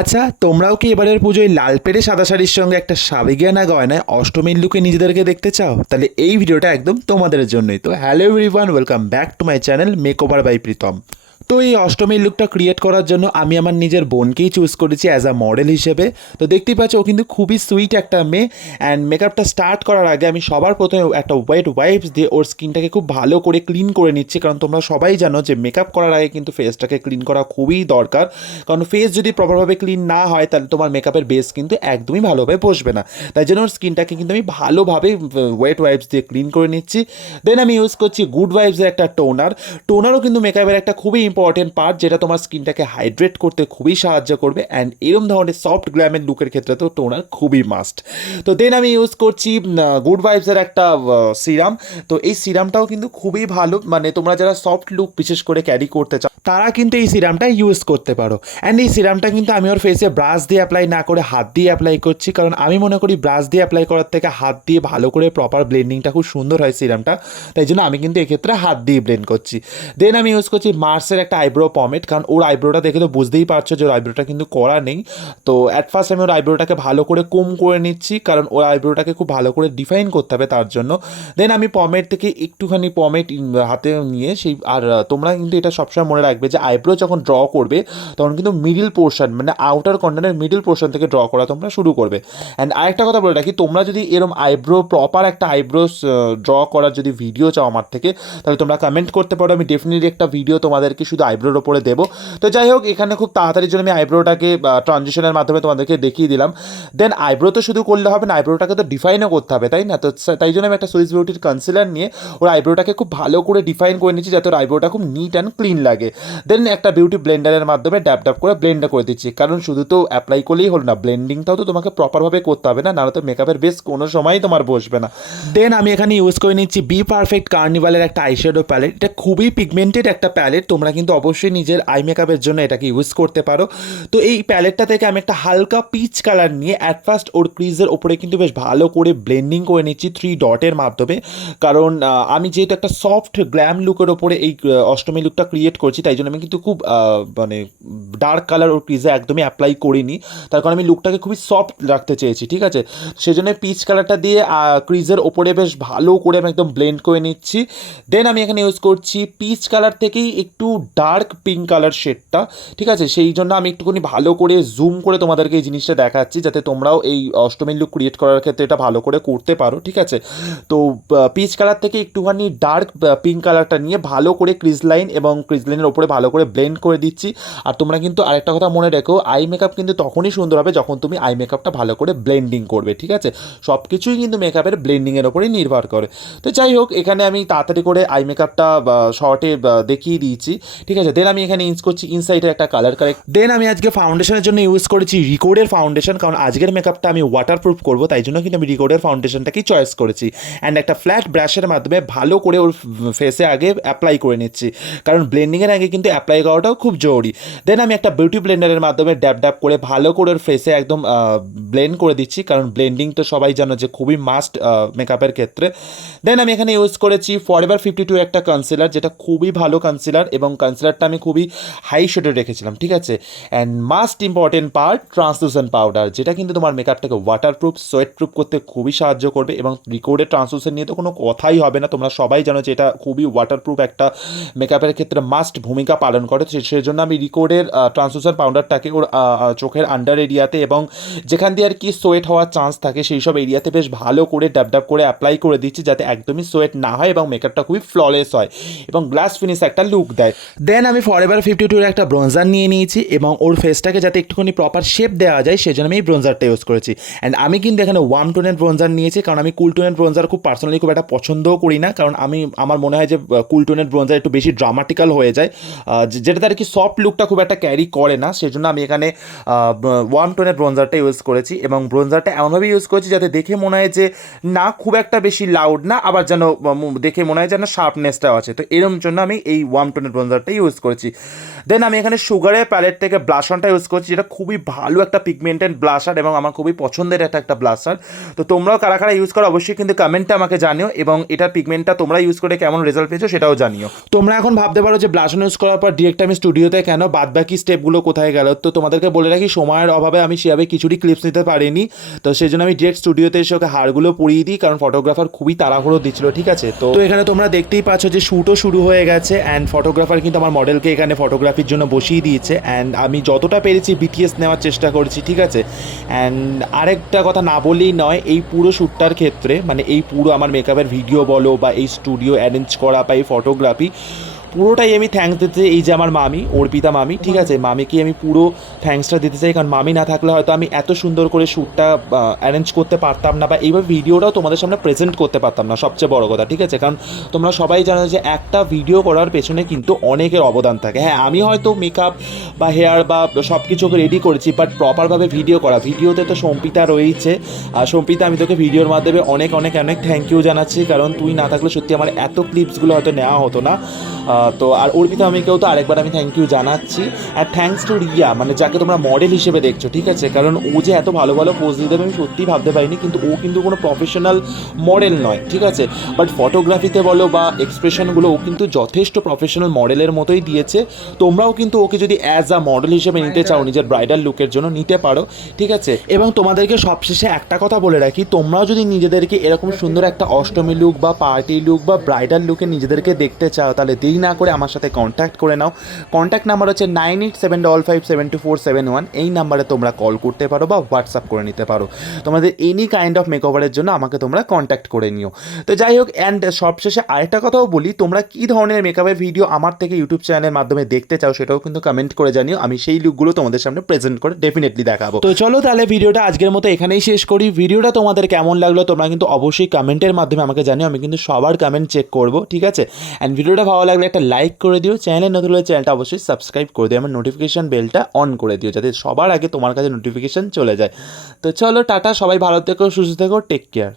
আচ্ছা, তোমরাও কি এবারের পুজোয় লাল পেড়ে সাদা শাড়ির সঙ্গে একটা সাবেকিয়ানা গয়নায় অষ্টমীর লুকে নিজেদেরকে দেখতে চাও? তাহলে এই ভিডিওটা একদম তোমাদের জন্যই। তো hello everyone, welcome back to my channel makeover by Pritam. তো এই অষ্টমীর লুকটা ক্রিয়েট করার জন্য আমি আমার নিজের বোনকেই চুজ করেছি অ্যাজ আ মডেল হিসেবে। তো দেখতেই পাচ্ছ ও কিন্তু খুবই সুইট একটা মেয়ে। অ্যান্ড মেকআপটা স্টার্ট করার আগে আমি সবার প্রথমে একটা ওয়েট ওয়াইপস দিয়ে ওর স্কিনটাকে খুব ভালো করে ক্লিন করে নিচ্ছি, কারণ তোমরা সবাই জানো যে মেকআপ করার আগে কিন্তু ফেসটাকে ক্লিন করা খুবই দরকার। কারণ ফেস যদি প্রপারভাবে ক্লিন না হয় তাহলে তোমার মেকআপের বেস কিন্তু একদমই ভালোভাবে বসবে না। তাই জন্য ওর স্কিনটাকে কিন্তু আমি ভালোভাবে ওয়েট ওয়াইপস দিয়ে ক্লিন করে নিচ্ছি। দেন আমি ইউজ করছি গুড ওয়াইপসের একটা টোনারও কিন্তু মেকআপের একটা খুবই ইম্পর্টেন্ট পার্ট, যেটা তোমার স্কিনটাকে হাইড্রেট করতে খুবই সাহায্য করবে। অ্যান্ড এরম ধরনের সফট গ্ল্যামের লুকের ক্ষেত্রে তো টোনার খুবই মাস্ট। তো দেন আমি ইউজ করছি গুড ভাইবসের একটা সিরাম। তো এই সিরামটাও কিন্তু খুবই ভালো, মানে তোমরা যারা সফট লুক বিশেষ করে ক্যারি করতে চাও তারা কিন্তু এই সিরামটা ইউজ করতে পারো। অ্যান্ড এই সিরামটা কিন্তু আমি ওর ফেসে ব্রাশ দিয়ে অ্যাপ্লাই না করে হাত দিয়ে অ্যাপ্লাই করছি, কারণ আমি মনে করি ব্রাশ দিয়ে অ্যাপ্লাই করার থেকে হাত দিয়ে ভালো করে প্রপার ব্লেন্ডিংটা খুব সুন্দর হয় সিরামটা। তাই জন্য আমি কিন্তু এক্ষেত্রে হাত দিয়ে ব্লেন্ড করছি। দেন আমি ইউজ করছি মার্সের একটা আইব্রো পমেড, কারণ ওর আইব্রোটা দেখে তো বুঝতেই পারছো যে ওর আইব্রোটা কিন্তু করা নেই। তো অ্যাট ফার্স্ট আমি ওর আইব্রোটাকে ভালো করে কম করে নিচ্ছি, কারণ ওর আইব্রোটাকে খুব ভালো করে ডিফাইন করতে হবে তার জন্য। দেন আমি পমেড থেকে একটুখানি পমেড হাতে নিয়ে সেই, আর তোমরা কিন্তু এটা সবসময় মনে রাখবে যে আইব্রো যখন ড্র করবে তখন কিন্তু মিডিল পোর্শন, মানে আউটার কর্নারের মিডিল পোর্শন থেকে ড্র করা তোমরা শুরু করবে। অ্যান্ড আরেকটা কথা বলে রাখি, তোমরা যদি এরম আইব্রো প্রপার একটা আইব্রো ড্র করার যদি ভিডিও চাও আমার থেকে, তাহলে তোমরা কমেন্ট করতে পারো, আমি ডেফিনেটলি একটা ভিডিও তোমাদেরকে শুধু আইব্রোর ওপরে দেবো। তো যাই হোক, এখানে খুব তাড়াতাড়ির জন্য আমি আইব্রোটাকে ট্রানজিশনের মাধ্যমে তোমাদেরকে দেখিয়ে দিলাম। দেন আইব্রো তো শুধু করলে হবে না, আইব্রোটাকে তো ডিফাইনও করতে হবে, তাই না? তো তাই জন্য আমি একটা সুইস বিউটির কনসিলার নিয়ে ওর আইব্রোটাকে খুব ভালো করে ডিফাইন করে নিচ্ছি, যাতে ওর আইব্রোটা খুব নিট অ্যান্ড ক্লিন লাগে। দেন একটা বিউটি ব্লেন্ডারের মাধ্যমে ড্যাপ ড্যাপ করে ব্লেন্ড করে দিচ্ছি, কারণ শুধু তো অ্যাপ্লাই করলেই হলো না, ব্লেন্ডিংটাও তো তোমাকে প্রপারভাবে করতে হবে না, নাহলে তো মেকআপের বেস কোনো সময়ই তোমার বসবে না। দেন আমি এখানে ইউজ করে নিচ্ছি বি পারফেক্ট কার্নিভালের একটা আইশ্যাডো প্যালেট। এটা খুবই পিগমেন্টেড একটা প্যালেট, তোমরা কিন্তু অবশ্যই নিজের আই মেকআপের জন্য এটাকে ইউজ করতে পারো। তো এই প্যালেটটা থেকে আমি একটা হালকা পিচ কালার নিয়ে অ্যাট ফার্স্ট ওর ক্রিজের ওপরে কিন্তু বেশ ভালো করে ব্লেন্ডিং করে নিচ্ছি 3 ডটের মাধ্যমে, কারণ আমি যেহেতু একটা সফট গ্ল্যাম লুকের ওপরে এই অষ্টমী লুকটা ক্রিয়েট করছি, তাই জন্য আমি কিন্তু খুব মানে ডার্ক কালার ওর ক্রিজে একদমই অ্যাপ্লাই করিনি, তার কারণ আমি লুকটাকে খুবই সফট রাখতে চেয়েছি, ঠিক আছে? সেজন্য পিচ কালারটা দিয়ে ক্রিজের ওপরে বেশ ভালো করে আমি একদম ব্লেন্ড করে নিচ্ছি। দেন আমি এখানে ইউজ করছি পিচ কালার থেকেই একটু ডার্ক পিঙ্ক কালার শেডটা, ঠিক আছে? সেই জন্য আমি একটুখানি ভালো করে জুম করে তোমাদেরকে এই জিনিসটা দেখাচ্ছি, যাতে তোমরাও এই অষ্টমীর লুক ক্রিয়েট করার ক্ষেত্রে এটা ভালো করে করতে পারো, ঠিক আছে? তো পিচ কালার থেকে একটুখানি ডার্ক পিঙ্ক কালারটা নিয়ে ভালো করে ক্রিজ লাইন এবং ক্রিজ লাইনের ওপরে ভালো করে ব্লেন্ড করে দিচ্ছি। আর তোমরা কিন্তু আরেকটা কথা মনে রেখো, আই মেকআপ কিন্তু তখনই সুন্দর হবে যখন তুমি আই মেকআপটা ভালো করে ব্লেন্ডিং করবে, ঠিক আছে? সব কিছুই কিন্তু মেকআপের ব্লেন্ডিংয়ের ওপরেই নির্ভর করে। তো যাই হোক, এখানে আমি তাড়াতাড়ি করে আই মেকআপটা শর্টে দেখিয়ে দিয়েছি, ঠিক আছে? দেন আমি এখানে ইউজ করছি ইনসাইডের একটা কালার কারেক্ট। দেন আমি আজকে ফাউন্ডেশনের জন্য ইউজ করেছি রিকোডের ফাউন্ডেশন, কারণ আজকের মেকআপটা আমি ওয়াটারপ্রুফ করবো, তাই জন্য কিন্তু আমি রিকোডের ফাউন্ডেশনটাকেই চয়েস করেছি। অ্যান্ড একটা ফ্ল্যাট ব্রাশের মাধ্যমে ভালো করে ওর ফেসে আগে অ্যাপ্লাই করে নিচ্ছি, কারণ ব্লেন্ডিংয়ের আগে কিন্তু অ্যাপ্লাই করাটাও খুব জরুরি। দেন আমি একটা বিউটি ব্লেন্ডারের মাধ্যমে ড্যাপ ড্যাপ করে ভালো করে ওর ফেসে একদম ব্লেন্ড করে দিচ্ছি, কারণ ব্লেন্ডিং তো সবাই জানো যে খুবই মাস্ট মেকআপের ক্ষেত্রে। দেন আমি এখানে ইউজ করেছি ফরএভার 52 একটা কনসিলার, যেটা খুবই ভালো কনসিলার, এবং কনসিলারটা আমি খুবই হাই শেডে রেখেছিলাম, ঠিক আছে? And must important part translucent powder, যেটা কিন্তু তোমার মেকআপটাকে ওয়াটারপ্রুফ সোয়েট প্রুফ করতে খুবই সাহায্য করবে। এবং রিকোডের ট্রান্সলুসেন্ট নিয়ে তো কোনো কথাই হবে না, তোমরা সবাই জানো যে এটা খুবই ওয়াটারপ্রুফ একটা মেকআপের ক্ষেত্রে মাস্ট ভূমিকা পালন করে। সেই জন্য আমি রিকোডের ট্রান্সলুসেন্ট পাউডারটাকে ওর চোখের আন্ডার এরিয়াতে এবং যেখান দিয়ে আর কি সোয়েট হওয়ার চান্স থাকে সেই সব এরিয়াতে বেশ ভালো করে ড্যাপ ড্যাপ করে অ্যাপ্লাই করে দিচ্ছি, যাতে একদমই সোয়েট না হয় এবং মেকআপটা খুবই ফ্ললেস হয় এবং গ্লাস ফিনিশ একটা লুক দেয়। দেন আমি ফরএভার 52 একটা ব্রোঞ্জার নিয়ে নিয়েছি, এবং ওর ফেসটাকে যাতে একটুখানি প্রপার শেপ দেওয়া যায় সেজন্য আমি এই ব্রোঞ্জারটা ইউজ করেছি। অ্যান্ড আমি কিন্তু এখানে ওয়ার্ম টোনের ব্রোঞ্জার নিয়েছি, কারণ আমি কুল টোনের ব্রোঞ্জার খুব পার্সোনালি খুব একটা পছন্দও করি না, কারণ আমার মনে হয় যে কুল টোনের ব্রোঞ্জার একটু বেশি ড্রামাটিক্যাল হয়ে যায়, যেটাতে আর কি সফট লুকটা খুব একটা ক্যারি করে না। সেজন্য আমি এখানে ওয়ার্ম টোনের ব্রোঞ্জারটা ইউজ করেছি, এবং ব্রোঞ্জারটা এমনভাবে ইউজ করেছি যাতে দেখে মনে হয় যে না খুব একটা বেশি লাউড না, আবার যেন দেখে মনে হয় যেন শার্পনেসটাও আছে। তো এরম জন্য আমি এই ওয়ার্ম টোনের ব্রোঞ্জারটা ইউজ করেছি। দেন আমি এখানে সুগারের প্যালেট থেকে ব্লাশনটা ইউজ করছি, যেটা খুবই ভালো একটা পিগমেন্টেড ব্লাশার এবং আমার খুবই পছন্দের একটা ব্লাশার। তো তোমরাও কারা কারা ইউজ করো অবশ্যই কিন্তু কমেন্টে আমাকে জানিও, এবং এটার পিগমেন্টটা তোমরা ইউজ করে কেমন রেজাল্ট পেয়েছো সেটাও জানিও। তোমরা এখন ভাবতে পারো যে ব্লাশন ইউজ করার পর ডিরেক্ট আমি স্টুডিওতে কেন, বাদ বাকি স্টেপগুলো কোথায় গেল? তো তোমাদেরকে বলে রাখি, সময়ের অভাবে আমি সেভাবে কিছুরই ক্লিপস নিতে পারিনি, তো সেই জন্য আমি ডিরেক্ট স্টুডিওতে এসে ওকে হাড়গুলো পরিয়ে দিই, কারণ ফটোগ্রাফার খুবই তাড়াহুড়ো দিচ্ছিল, ঠিক আছে? তো এখানে তোমরা দেখতেই পাচ্ছ যে শ্যুটও শুরু হয়ে গেছে, অ্যান্ড ফটোগ্রাফার কিন্তু আমার মডেলকে এখানে ফটোগ্রাফির জন্য বসিয়ে দিয়েছে, অ্যান্ড আমি যতটা পেরেছি বিটিএস নেওয়ার চেষ্টা করেছি, ঠিক আছে? অ্যান্ড আরেকটা কথা না বললেই নয়, এই পুরো শ্যুটটার ক্ষেত্রে মানে এই পুরো আমার মেকআপের ভিডিও বলো বা এই স্টুডিও অ্যারেঞ্জ করা বা এই ফটোগ্রাফি, পুরোটাই আমি থ্যাঙ্কস দিতে চাই এই যে আমার মামি, অর্পিতা মামি, ঠিক আছে? মামিকে আমি পুরো থ্যাঙ্কসটা দিতে চাই, কারণ মামি না থাকলে হয়তো আমি এত সুন্দর করে শ্যুটটা অ্যারেঞ্জ করতে পারতাম না, বা এইভাবে ভিডিওটাও তোমাদের সামনে প্রেজেন্ট করতে পারতাম না, সবচেয়ে বড় কথা, ঠিক আছে? কারণ তোমরা সবাই জানো যে একটা ভিডিও করার পেছনে কিন্তু অনেকের অবদান থাকে। হ্যাঁ, আমি হয়তো মেকআপ বা হেয়ার বা সব কিছু রেডি করেছি, বাট প্রপারভাবে ভিডিও করা, ভিডিওতে তো সম্পিতা রয়েছে। আর সম্পিতা, আমি তোকে ভিডিওর মাধ্যমে অনেক অনেক অনেক থ্যাংক ইউ জানাচ্ছি, কারণ তুই না থাকলে সত্যি আমার এত ক্লিপসগুলো হয়তো নেওয়া হতো না। তো আর অর্পিতা মামিকেও তো আরেকবার আমি থ্যাংক ইউ জানাচ্ছি। আর থ্যাঙ্কস টু রিয়া, মানে যাকে তোমরা মডেল হিসেবে দেখছো, ঠিক আছে? কারণ ও যে এত ভালো ভালো পোজ দিয়ে দেবে আমি সত্যিই ভাবতে পারিনি, কিন্তু ও কিন্তু কোনো প্রফেশনাল মডেল নয়, ঠিক আছে? বাট ফটোগ্রাফিতে বলো বা এক্সপ্রেশনগুলো ও কিন্তু যথেষ্ট প্রফেশনাল মডেলের মতোই দিয়েছে। তোমরাও কিন্তু ওকে যদি অ্যাজ আ মডেল হিসেবে নিতে চাও, নিজের ব্রাইডাল লুকের জন্য নিতে পারো, ঠিক আছে? এবং তোমাদেরকে সবশেষে একটা কথা বলে রাখি, তোমরাও যদি নিজেদেরকে এরকম সুন্দর একটা অষ্টমী লুক বা পার্টি লুক বা ব্রাইডাল লুকে নিজেদেরকে দেখতে চাও, তাহলে দেরি না করে আমার সাথে কন্ট্যাক্ট করে নাও। কন্ট্যাক্ট নাম্বার হচ্ছে 9875572471। এই নাম্বারে তোমরা কল করতে পারো বা হোয়াটসঅ্যাপ করে নিতে পারো। তোমাদের এনি কাইন্ড অফ মেকওভারের জন্য আমাকে তোমরা কন্ট্যাক্ট করে নিও। তো যাই হোক, অ্যান্ড সবশেষে আরেকটা কথাও বলি, তোমরা কী ধরনের মেকআপের ভিডিও আমার থেকে ইউটিউব চ্যানেলের মাধ্যমে দেখতে চাও সেটাও কিন্তু কমেন্ট করে জানিও, আমি সেই লুকগুলো তোমাদের সামনে প্রেজেন্ট করে ডেফিনেটলি দেখাবো। তো চলো তাহলে ভিডিওটা আজকের মতো এখানেই শেষ করি। ভিডিওটা তোমাদের কেমন লাগলো তোমরা কিন্তু অবশ্যই কমেন্টের মাধ্যমে আমাকে জানিও, আমি কিন্তু সবার কমেন্ট চেক করবো, ঠিক আছে? অ্যান্ড ভিডিওটা ভালো লাগলে একটা লাইক করে দিও, চ্যানেলে নতুন হলে চ্যানেলটা অবশ্যই সাবস্ক্রাইব করে দিও, আমার নোটিফিকেশান বেলটা অন করে দিও, যাতে সবার আগে তোমার কাছে নোটিফিকেশান চলে যায়। তো চলো টাটা, সবাই ভালো থেকো, সুস্থ থেকো, টেক কেয়ার।